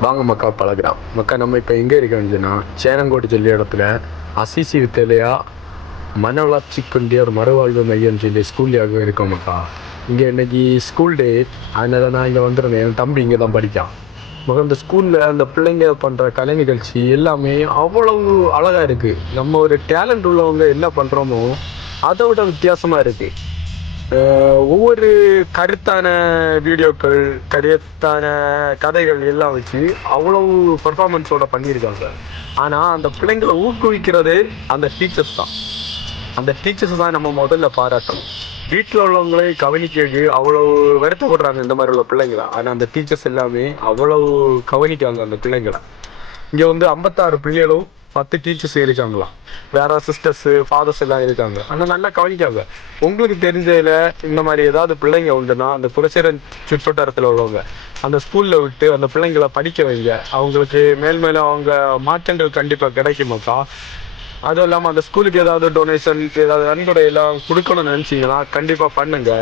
வாங்க மக்கா பழகுறான் மக்கா நம்ம இப்போ எங்கே இருக்க வேண்டியதுன்னா சேனங்கோட்டை சொல்லி இடத்துல அசிசி வித்தியாலயா மன வளர்ச்சி கொண்டிய ஒரு மறுவாழ்வு மையம் சொல்லி ஸ்கூல்லையாக இருக்கோம் மக்கா. இங்கே இன்னைக்கு ஸ்கூல் டே அதனால நான் இங்கே வந்துருந்தேன். என் தம்பி இங்கே தான் படிக்கான் மகன் இந்த ஸ்கூலில் அந்த பிள்ளைங்க பண்ணுற கலை நிகழ்ச்சி எல்லாமே அவ்வளவு அழகாக இருக்குது நம்ம ஒரு டேலண்ட் உள்ளவங்க என்ன பண்ணுறோமோ அதை விட வித்தியாசமாக இருக்குது ஒவ்வொரு கருத்தான வீடியோக்கள் கருத்தான கதைகள் எல்லாம் வச்சு அவ்வளவு பெர்ஃபார்மன்ஸோட பண்ணியிருக்காங்க ஆனால் அந்த பிள்ளைங்களை ஊக்குவிக்கிறது அந்த டீச்சர்ஸ் தான். அந்த டீச்சர்ஸ் தான் நம்ம முதல்ல பாராட்டணும். வீட்டில் உள்ளவங்களே கவனிக்கிறது அவ்வளவு வருத்தப்படுறாங்க இந்த மாதிரி உள்ள பிள்ளைங்கள. ஆனால் அந்த டீச்சர்ஸ் எல்லாமே அவ்வளவு கவனிக்காங்க அந்த பிள்ளைங்களை. இங்கே வந்து ஐம்பத்தாறு பிள்ளைகளும் பத்து டீச்சர்ஸ் இருக்காங்களாம் வேற சிஸ்டர்ஸ் ஃபாதர்ஸ் எல்லாம் இருக்காங்க ஆனால் நல்லா கவனிக்காங்க உங்களுக்கு தெரிஞ்சதுல இந்த மாதிரி ஏதாவது பிள்ளைங்க உண்டுன்னா அந்த குலசேரன் சுற்றுவட்டாரத்தில் உள்ளவங்க அந்த ஸ்கூல்ல விட்டு அந்த பிள்ளைங்களை படிக்க வைங்க. அவங்களுக்கு மேல் மேலும் அவங்க மாற்றங்கள் கண்டிப்பாக கிடைக்குமாக்கா அதுவும் இல்லாமல் அந்த ஸ்கூலுக்கு ஏதாவது டொனேஷன் ஏதாவது நன்கொடை எல்லாம் கொடுக்கணும்னு நினச்சிங்கன்னா கண்டிப்பாக பண்ணுங்க.